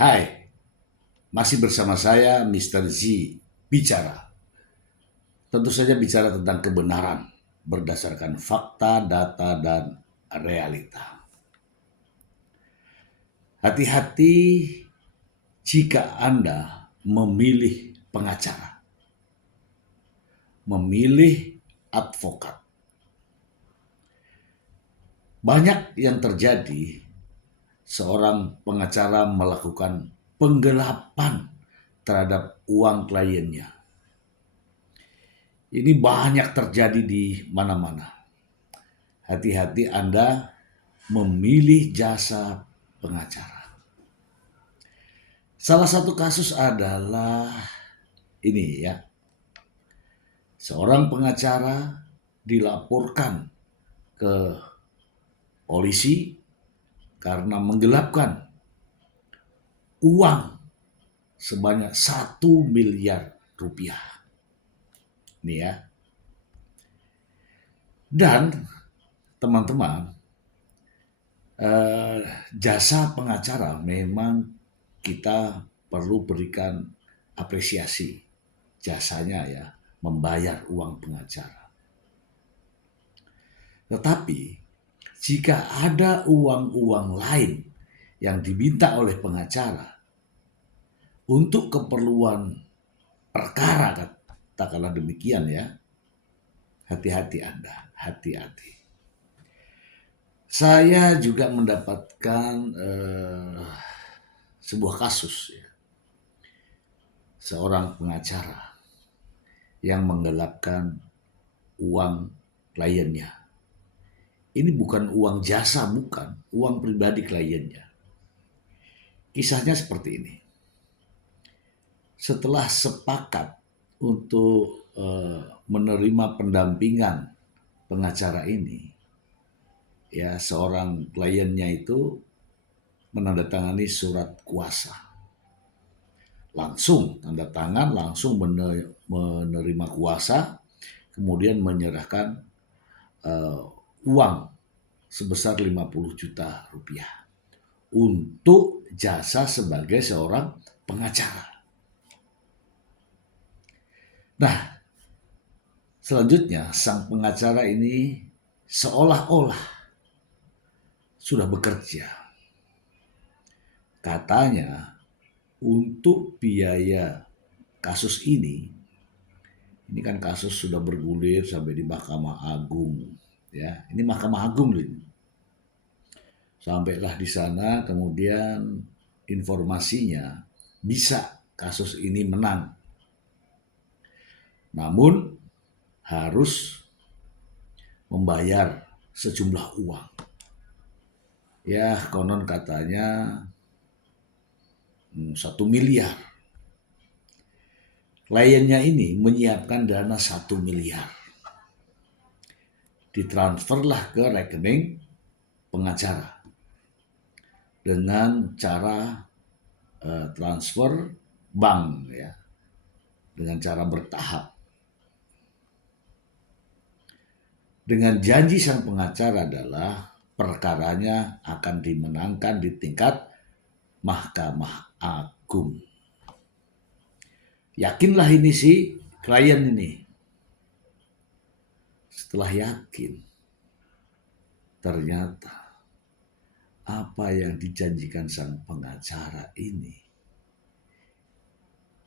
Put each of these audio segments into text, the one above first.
Hai, masih bersama saya Mr. Z bicara. Tentu saja bicara tentang kebenaran berdasarkan fakta, data, dan realita. Hati-hati jika Anda memilih pengacara, memilih advokat. Banyak yang terjadi, seorang pengacara melakukan penggelapan terhadap uang kliennya. Ini banyak terjadi di mana-mana. Hati-hati Anda memilih jasa pengacara. Salah satu kasus adalah ini ya. Seorang pengacara dilaporkan ke polisi karena menggelapkan uang sebanyak 1 miliar rupiah. Nih ya. Dan teman-teman, jasa pengacara memang kita perlu berikan apresiasi jasanya ya, membayar uang pengacara. Tetapi jika ada uang-uang lain yang diminta oleh pengacara untuk keperluan perkara, katakanlah demikian ya, hati-hati Anda, hati-hati. Saya juga mendapatkan sebuah kasus ya. Seorang pengacara yang menggelapkan uang kliennya. Ini bukan uang jasa, bukan. Uang pribadi kliennya. Kisahnya seperti ini. Setelah sepakat untuk menerima pendampingan pengacara ini, ya seorang kliennya itu menandatangani surat kuasa. Langsung tanda tangan, langsung menerima kuasa, kemudian menyerahkan uang sebesar 50 juta rupiah untuk jasa sebagai seorang pengacara. Nah, selanjutnya sang pengacara ini seolah-olah sudah bekerja. Katanya untuk biaya kasus ini kan kasus sudah bergulir sampai di Mahkamah Agung. Ya, ini Mahkamah Agung loh ini. Sampailah di sana, kemudian informasinya bisa kasus ini menang. Namun harus membayar sejumlah uang. Ya, konon katanya 1 miliar. Kliennya ini menyiapkan dana 1 miliar. Ditransferlah ke rekening pengacara dengan cara transfer bank ya, dengan cara bertahap. Dengan janji sang pengacara adalah perkaranya akan dimenangkan di tingkat Mahkamah Agung. Yakinlah ini si klien ini. Setelah yakin, ternyata apa yang dijanjikan sang pengacara ini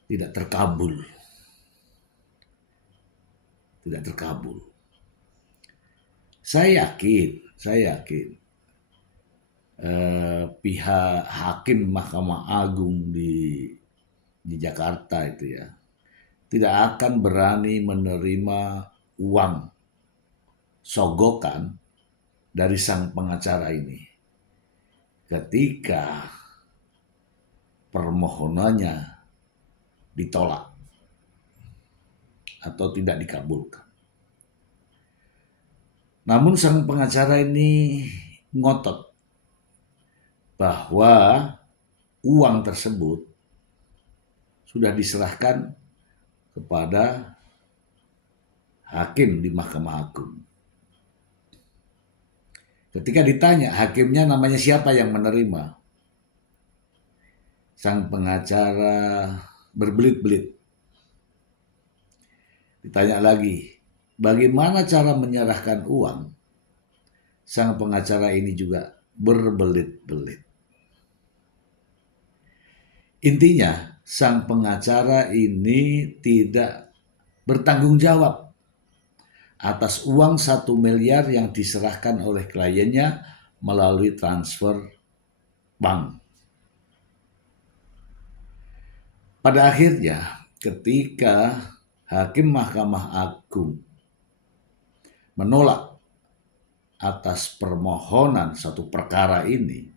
tidak terkabul. Tidak terkabul. Saya yakin pihak hakim Mahkamah Agung di Jakarta itu ya tidak akan berani menerima uang sogokan dari sang pengacara ini ketika permohonannya ditolak atau tidak dikabulkan. Namun sang pengacara ini ngotot bahwa uang tersebut sudah diserahkan kepada hakim di Mahkamah Agung. Ketika ditanya hakimnya namanya siapa yang menerima, Sang pengacara berbelit-belit. Ditanya lagi, bagaimana cara menyerahkan uang? Sang pengacara ini juga berbelit-belit. Intinya, sang pengacara ini tidak bertanggung jawab atas uang 1 miliar yang diserahkan oleh kliennya melalui transfer bank. Pada akhirnya, ketika Hakim Mahkamah Agung menolak atas permohonan satu perkara ini,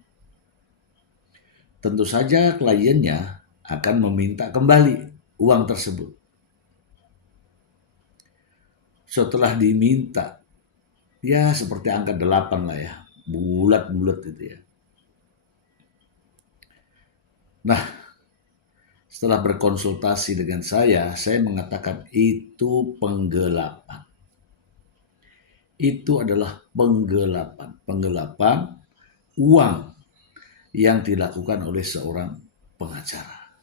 tentu saja kliennya akan meminta kembali uang tersebut. Setelah diminta, ya seperti angka 8 lah ya, bulat-bulat itu ya. Nah, setelah berkonsultasi dengan saya mengatakan itu penggelapan. Itu adalah penggelapan. Penggelapan uang yang dilakukan oleh seorang pengacara.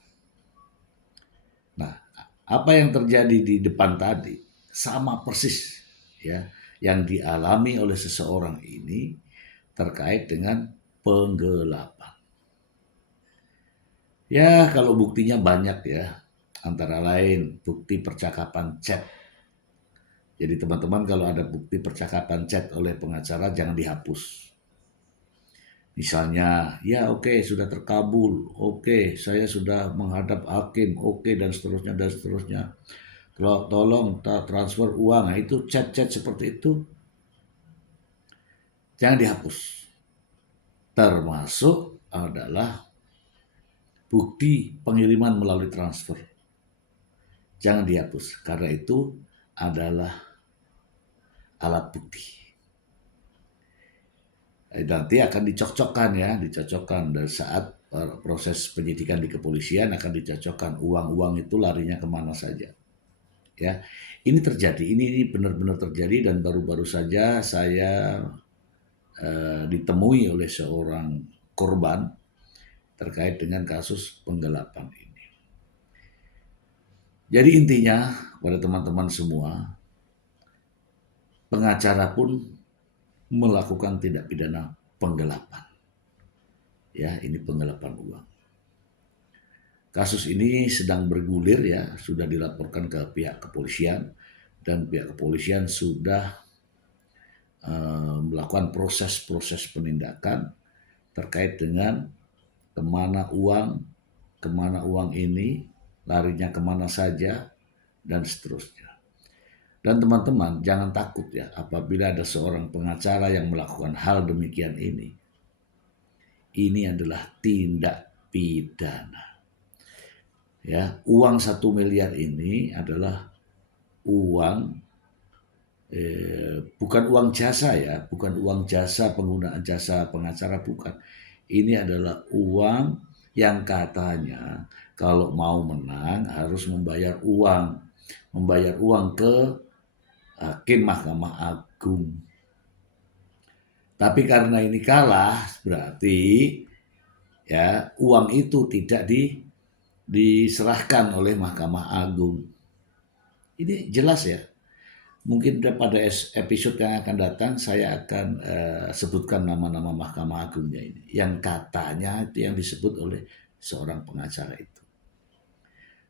Nah, apa yang terjadi di depan tadi sama persis ya yang dialami oleh seseorang ini terkait dengan penggelapan. Ya, kalau buktinya banyak ya, antara lain bukti percakapan chat. Jadi teman-teman kalau ada bukti percakapan chat oleh pengacara jangan dihapus. Misalnya, ya oke, sudah terkabul, oke, saya sudah menghadap hakim, oke, dan seterusnya, dan seterusnya. Tolong transfer uang, nah, itu chat-chat seperti itu, jangan dihapus. Termasuk adalah bukti pengiriman melalui transfer. Jangan dihapus, karena itu adalah alat bukti. Nanti akan dicocokkan dari saat proses penyidikan di kepolisian akan dicocokkan uang-uang itu larinya kemana saja. Ya, ini terjadi, ini benar-benar terjadi dan baru-baru saja saya ditemui oleh seorang korban terkait dengan kasus penggelapan ini. Jadi intinya pada teman-teman semua, pengacara pun melakukan tindak pidana penggelapan. Ya, ini penggelapan uang. Kasus ini sedang bergulir ya, sudah dilaporkan ke pihak kepolisian dan pihak kepolisian sudah melakukan proses-proses penindakan terkait dengan kemana uang ini, larinya kemana saja, dan seterusnya. Dan teman-teman jangan takut ya apabila ada seorang pengacara yang melakukan hal demikian ini. Ini adalah tindak pidana. Ya, uang 1 miliar ini adalah uang bukan uang jasa ya, bukan uang jasa penggunaan jasa pengacara, bukan. Ini adalah uang yang katanya kalau mau menang harus membayar uang ke Hakim Mahkamah Agung. Tapi karena ini kalah, berarti ya uang itu tidak diserahkan oleh Mahkamah Agung. Ini jelas ya. Mungkin pada episode yang akan datang saya akan sebutkan nama-nama Mahkamah Agungnya ini. Yang katanya itu yang disebut oleh seorang pengacara itu.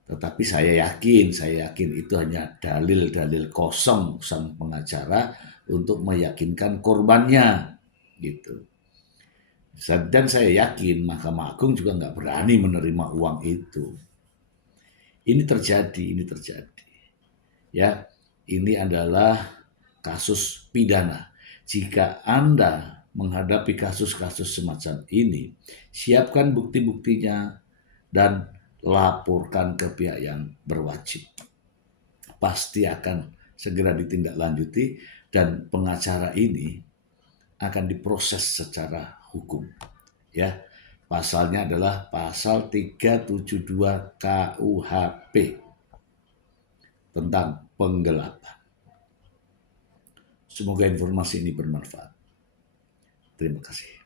Tetapi saya yakin itu hanya dalil-dalil kosong sang pengacara untuk meyakinkan korbannya gitu. Dan saya yakin Mahkamah Agung juga nggak berani menerima uang itu. Ini terjadi. Ya, ini adalah kasus pidana. Jika Anda menghadapi kasus-kasus semacam ini, siapkan bukti-buktinya dan laporkan ke pihak yang berwajib. Pasti akan segera ditindaklanjuti dan pengacara ini akan diproses secara hukum. Ya, pasalnya adalah pasal 372 KUHP tentang penggelapan. Semoga informasi ini bermanfaat. Terima kasih.